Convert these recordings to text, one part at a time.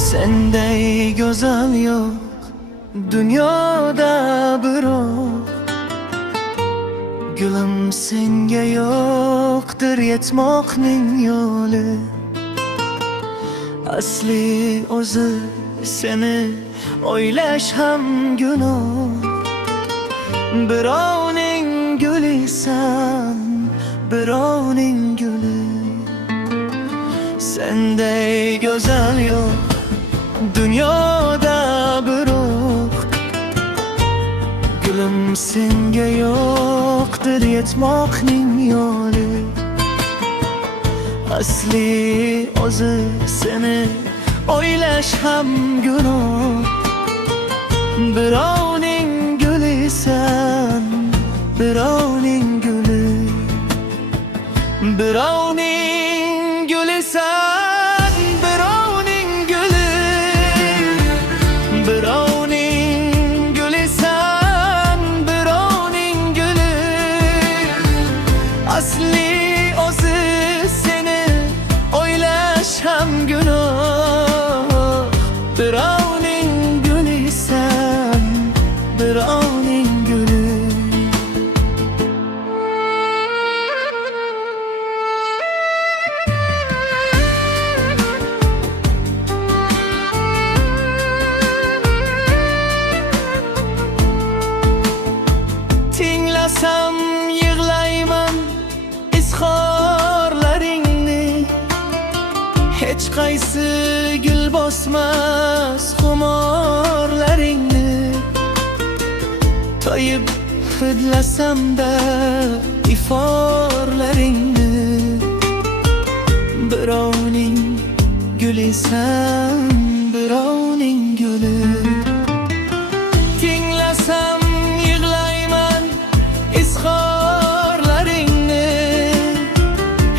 Sendey güzel yok dünyada birok. Gülüm senga yoktur yetmoqning yo'li. Asli o'zi seni o'ylash ham gunoh. Birovning gulisan, birovning guli. Sendey güzel yok dünyada birok. Gülüm senga yoktur yetmoqning yo'li. Asli o'zi seni o'ylash ham gunoh. Birovning gulisan, birovning guli. Birovning gulisan, birovning guli. Birovning gulisan, birovning guli. Asli o'zi seni o'ylash ham gunoh. Birovning gulisan, birovning guli. Tinglasam yig'layman izhorlaringni. Hech qaysi gul bosmas xumorlaringni. Toyib hidlasam da iforlaringni. Birovning gulisan, birovning guli. Tinglasam yig'layman izhorlaringni.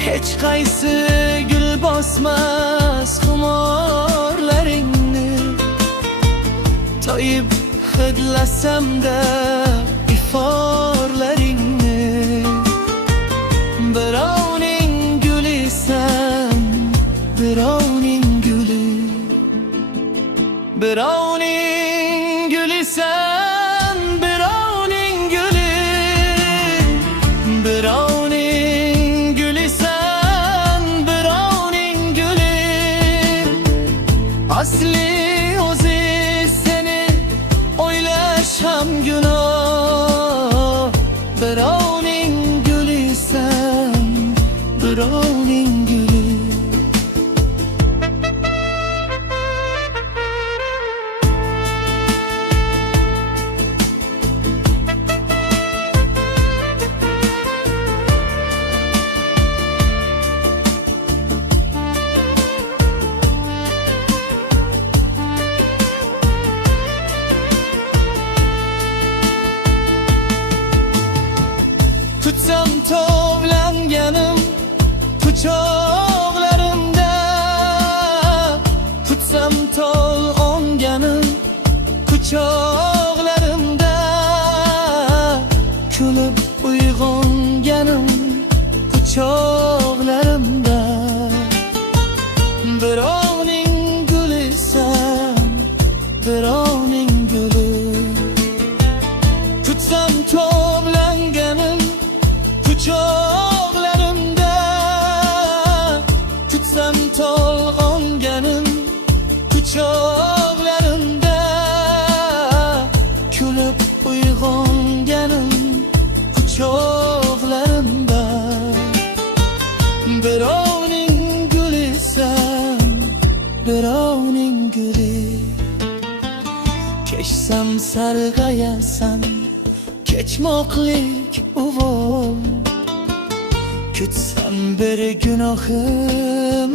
Hech qaysi gul bosmas xumorlaringni. Toyib hidlasam da iforlaringni. Birovning gulisan, birovning guli. Birovning gulisan, birovning guli. Birovning gulisan, birovning guli. Asli o'zi seni o'ylash ham gunoh. Birovning gulisan, birovning guli. Tutsam tovlanganim quchoqlarimda. Tutsam to'lg'onganim quchoqlarimda. Kulib uyg'onganim quchoqlarimda. Birovning gulisan, birovning guli. Tutsam tovlanganim quchoqlarimda. Tutsam to'lg'onganim quchoqlarimda. Kulib uyg'onganim quchoqlarimda. Birovning gulisan, birovning guli. Kechsam sarg'ayasan kechmoqlik uvol. Kutsam bir gunohim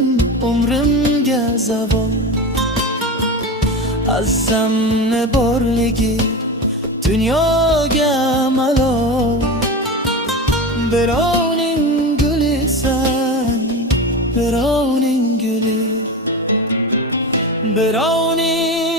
umrimga zavol. Azzamni borligi dunyoga malol. Birovning gulisan, birovning guli. Birovning